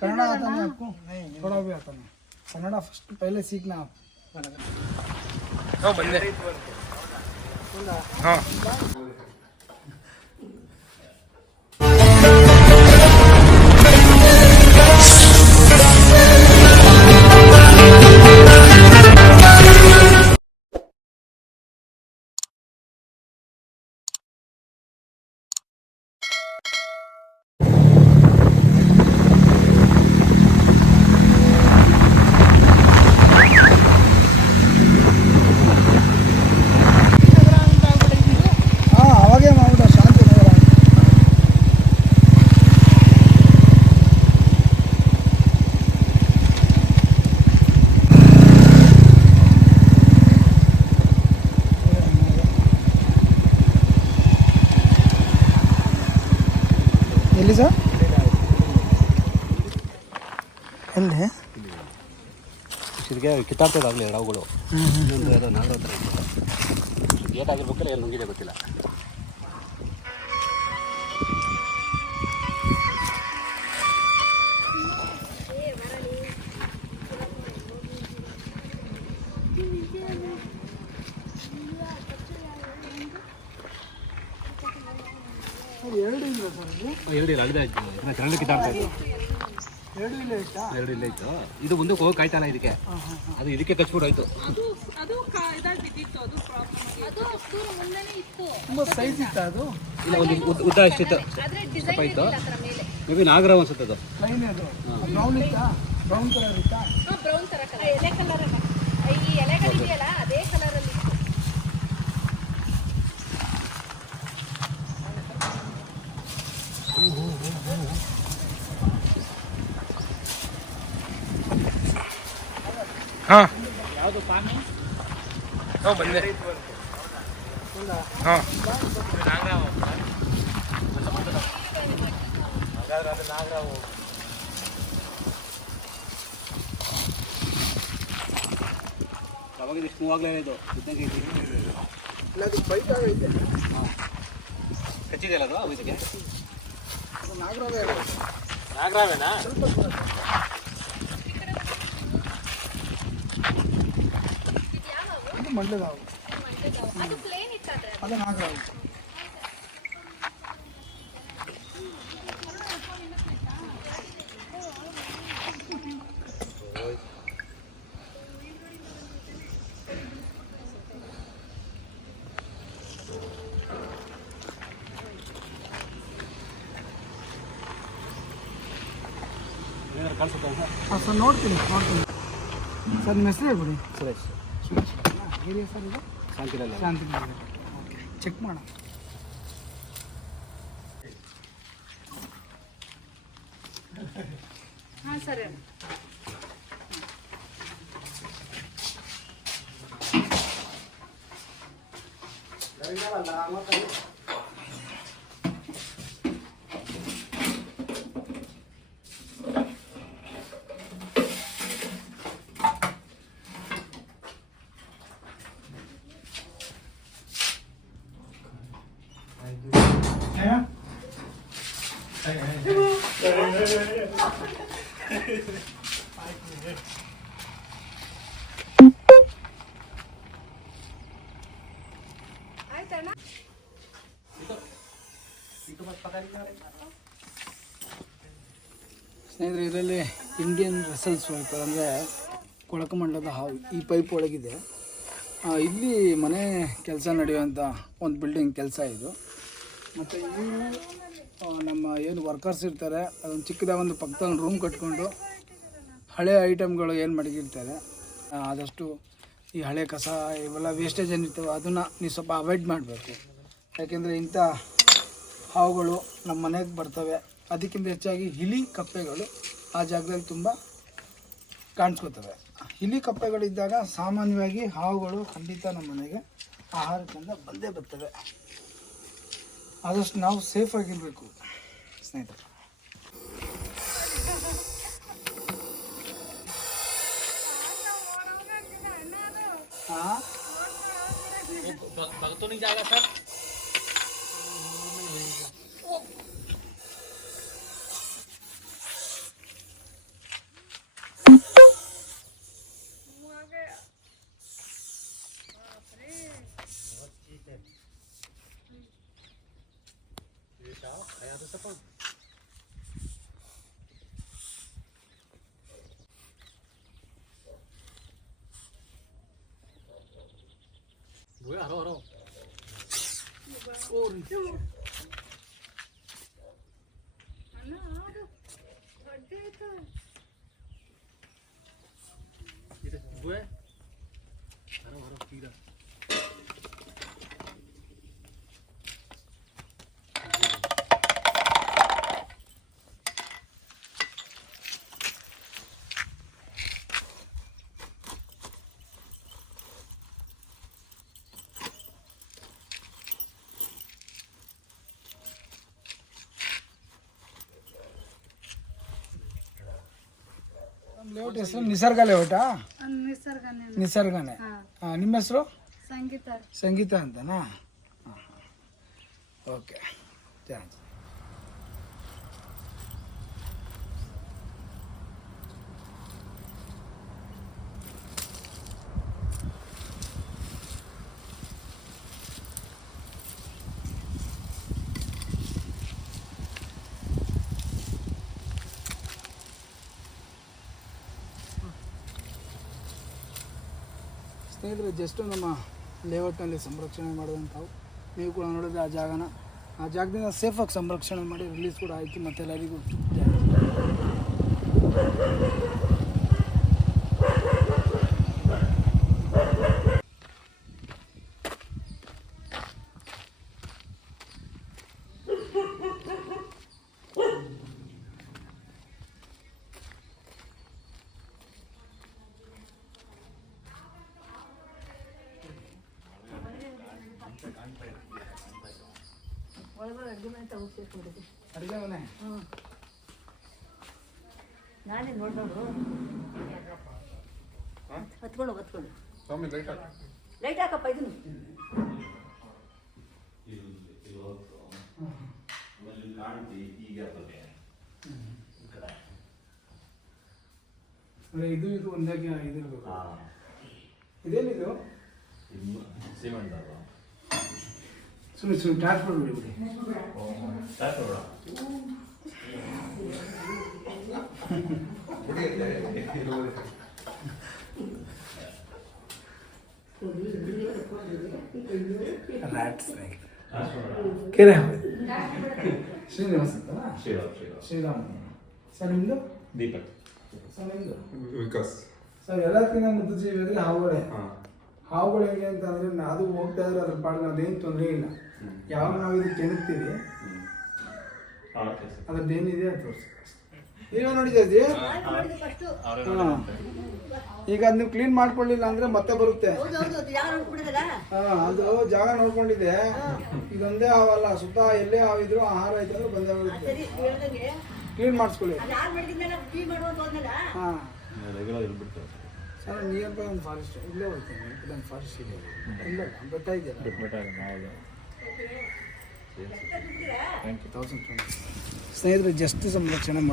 कन्नड़ आता नहीं आपको? थोड़ा भी आता नहीं। कन्नड़ फर्स्ट पहले सीखना आप। बंदे हाँ ಅವಾಗೇ ಮಾಡ್ಬಿಟ್ಟು ಶಾಂತಿ ನಗರ. ಎಲ್ಲಿ ಸರ್? ಎಲ್ಲಿ ಕಿತ್ತಾಡ್ತದಾಗಲಿ ಅವುಗಳು ನಾಗರ ಹತ್ರ ಗೇಟ್ ಆಗಿರ್ಬೇಕಲ್ಲ ಏನು ನುಂಗಿದೆ ಗೊತ್ತಿಲ್ಲ. ಎರಡು ಇಲ್ಲ ಸರ್ ಇದು? ಎರಡು ಇಲ್ಲ ಅಲ್ಲಿದೆ ಕರೆಂಟ್ ಕಿತ್ತಾಡ್ತಾ ಇತ್ತು. ಎರಡು ಇಲ್ಲ ಇತ್ತಾ? ಎರಡು ಇಲ್ಲ ಇತ್ತು. ಇದು ಮುಂದಕ್ಕೆ ಹೋಗಿ ಕಾಯ್ತಾನ ಇದಕ್ಕೆ, ಅದು ಇದಕ್ಕೆ ಕಚ್ಬಿಟ್ಟು ಹೋಯ್ತು. ತುಂಬ ಸೈಜ್ ಇತ್ತ ಅದು? ಇಲ್ಲ ಒಂದು ಉದ್ದ ಎಷ್ಟಿತ್ತು ಸ್ವಲ್ಪ ಇತ್ತು. ಮೇ ಬಿ ನಾಗರ ಅನ್ಸುತ್ತೆ ಅದು. ಲೈನ್ ಅದು ಬ್ರೌನ್ ಇತ್ತಾ? ಬ್ರೌನ್ ಕಲರ್ ಇತ್ತಾ? ಬ್ರೌನ್ ತರ ಎಲೆ ಕಲರ್ ಈ ಎಲೆಗಳಿದೆಯಲ್ಲ ಅದೇ ಕಲರ್ ಅಲ್ಲಿ ಇತ್ತು. हाँ बंदे हाँ ಅವಾಗ ಇಷ್ಟು ಮೂವಾಗಲೇ ಇದು ಇಲ್ಲ ಅದು ಬೈಟ್ ಆಗೈತೆ. ಕಚ್ಚಿದೆಯಲ್ಲ ಅದು ಇದಕ್ಕೆ ಅದು ನಾಗರಾವೆ ಆಗೈತೆ. ನಾಗರಾವೇನಾ? ಇದು ಮಂಡ್ಯದಾವು. ಅದು ಪ್ಲೇನ್ ಇತ್ತಾದ್ರೆ ಅದು ನಾಗರಾವು. ಕಾಣಿಸುತ್ತೆ ಹಾಂ ಸರ್ ನೋಡ್ತೀನಿ ಸರ್. ನಿಮ್ಮ ಹೆಸರು ಹೇಳ್ಬಿಡಿ. ಸುರೇಶ್. ಏರಿಯಾ ಸರ್ ಇದು? ಶಾಂತಿನಗರ. ಶಾಂತಿನಗರ. ಓಕೆ ಚೆಕ್ ಮಾಡೋಣ. ಹಾಂ ಸರ್. ಆಯ್ತಣ್ಣ. ಸ್ನೇಹಿತರೆ, ಇದರಲ್ಲಿ ಇಂಡಿಯನ್ ರಸಲ್ ಸ್ವೈಪರ್ ಅಂದರೆ ಕೊಳಕಮಂಡಲದ ಹಾವು ಈ ಪೈಪ್ ಒಳಗಿದೆ. ಇಲ್ಲಿ ಮನೆ ಕೆಲಸ ನಡೆಯುವಂಥ ಒಂದು ಬಿಲ್ಡಿಂಗ್ ಕೆಲಸ ಇದು. ಮತ್ತು ಇವು ನಮ್ಮ ಏನು ವರ್ಕರ್ಸ್ ಇರ್ತಾರೆ, ಅದೊಂದು ಚಿಕ್ಕದಾಗಿ ಒಂದು ಪಕ್ಕದಲ್ಲಿ ರೂಮ್ ಕಟ್ಕೊಂಡು ಹಳೆ ಐಟಮ್ಗಳು ಏನು ಮಡಗಿರ್ತಾರೆ, ಆದಷ್ಟು ಈ ಹಳೆ ಕಸ ಇವೆಲ್ಲ ವೇಸ್ಟೇಜ್ ಏನಿರ್ತವೆ ಅದನ್ನು ನೀವು ಸ್ವಲ್ಪ ಅವಾಯ್ಡ್ ಮಾಡಬೇಕು. ಯಾಕೆಂದರೆ ಇಂಥ ಹಾವುಗಳು ನಮ್ಮ ಮನೆಗೆ ಬರ್ತವೆ. ಅದಕ್ಕಿಂತ ಹೆಚ್ಚಾಗಿ ಇಲಿ ಕಪ್ಪೆಗಳು ಆ ಜಾಗದಲ್ಲಿ ತುಂಬ ಕಾಣಿಸ್ಕೋತವೆ. ಇಲಿ ಕಪ್ಪೆಗಳಿದ್ದಾಗ ಸಾಮಾನ್ಯವಾಗಿ ಹಾವುಗಳು ಖಂಡಿತ ನಮ್ಮ ಮನೆಗೆ ಆಹಾರಕ್ಕಿಂತ ಬಂದೇ ಬರ್ತವೆ. ಆದಷ್ಟು ನಾವು ಸೇಫಾಗಿರಬೇಕು ಸ್ನೇಹಿತರೆ. ಹಾಂ ಜಾಗ ಸರ್. ಲೇಔಟ್ ಹೆಸರು ನಿಸರ್ಗ ಲೇಔಟಾ? ನಿಸರ್ಗನೇ. ನಿಸರ್ಗನೇ. ನಿಮ್ಮ ಹೆಸರು? ಸಂಗೀತ. ಸಂಗೀತ ಅಂತನಾ? ಹಾಂ ಓಕೆ ಥ್ಯಾಂಕ್ಸ್. ಸ್ನೇಹಿತರೆ, ಜಸ್ಟ್ ನಮ್ಮ ಲೇಔಟ್ನಲ್ಲಿ ಸಂರಕ್ಷಣೆ ಮಾಡುವಂಥವು ನೀವು ಕೂಡ ನೋಡಿದ್ರೆ ಆ ಜಾಗದಿಂದ ಸೇಫಾಗಿ ಸಂರಕ್ಷಣೆ ಮಾಡಿ ರಿಲೀಸ್ ಕೂಡ ಆಯಿತು ಮತ್ತು ಎಲ್ಲರಿಗೂ ಅಡುಗೆ ಮನೆ. ನಾನೇ ನೋಡ್ದವ್ರು ಹತ್ಕೊಂಡು ಲೈಟ್ ಹಾಕಪ್ಪ ಇದನ್ನು. ಇದು ಒಂದಾಗಿ ಇದಿರ್ಬೇಕು. ಇದೇನಿದು? ಸುಮ್ಮನೆ ಟ್ರಾನ್ಸ್ಫರ್ ಬಿಡಿ. ಕೆರೆ ಶ್ರೀನಿವಾಸ್ ಅಂತನಾ? ಶ್ರೀರಾಮ್. ಸರ್ ನಿಮ್ಮದು? ದೀಪಕ್. ಸರ್ ನಿಮ್ಮದು? ವಿಕಾಸ್. ಸರ್ ಎಲ್ಲದಕ್ಕಿಂತ ಮುದ್ದು ಜೀವಿ ಅಂದರೆ ಹಾವುಗಳೇ. ಹಾವುಗಳು ಹೆಂಗೆ ಅಂತಂದರೆ ಅದು ಹೋಗ್ತಾ ಇದ್ರೆ ಅದ್ರ ಪಾಡಿಗೆ ಅದೇನು ತೊಂದರೆ ಇಲ್ಲ. ಯಾವಾಗ ನಾವು ಇದು ಕೆಣಕ್ತೀವಿ ಅದ್ರದ್ದು ಏನಿದೆ ಅದು ತೋರಿಸಿ. ನೀವೇ ನೋಡಿದ್ದೀರಿ? ಹಾಂ. ಈಗ ಅದು ನೀವು ಕ್ಲೀನ್ ಮಾಡ್ಕೊಳ್ಳಿಲ್ಲ ಅಂದರೆ ಮತ್ತೆ ಬರುತ್ತೆ. ಹಾಂ, ಅದು ಜಾಗ ನೋಡ್ಕೊಂಡಿದೆ. ಇದೊಂದೇ ಹಾವಲ್ಲ, ಸುತ್ತ ಎಲ್ಲೇ ಹಾವಿದ್ರು ಆಹಾರ ಆಯ್ತು ಅಂದ್ರೆ ಬಂದೇ ಬರುತ್ತೆ. ಕ್ಲೀನ್ ಮಾಡಿಸ್ಕೊಳ್ಳಿ. ಹಾಂ ಸರ್, ನಿಯರ್ ಬೈ ಒಂದು ಫಾರೆಸ್ಟ್ ಇಲ್ಲೇ ಹೋಗ್ತೀನಿ. ಇದೊಂದು ಫಾರೆಸ್ಟ್ ಇದೆ. ಇಲ್ಲ ಬೆಟ್ಟ ಇದೆಯಲ್ಲ, 1020. ಸ್ನೇಹಿತರೆ, ಜಸ್ಟ್ ಸಂರಕ್ಷಣೆ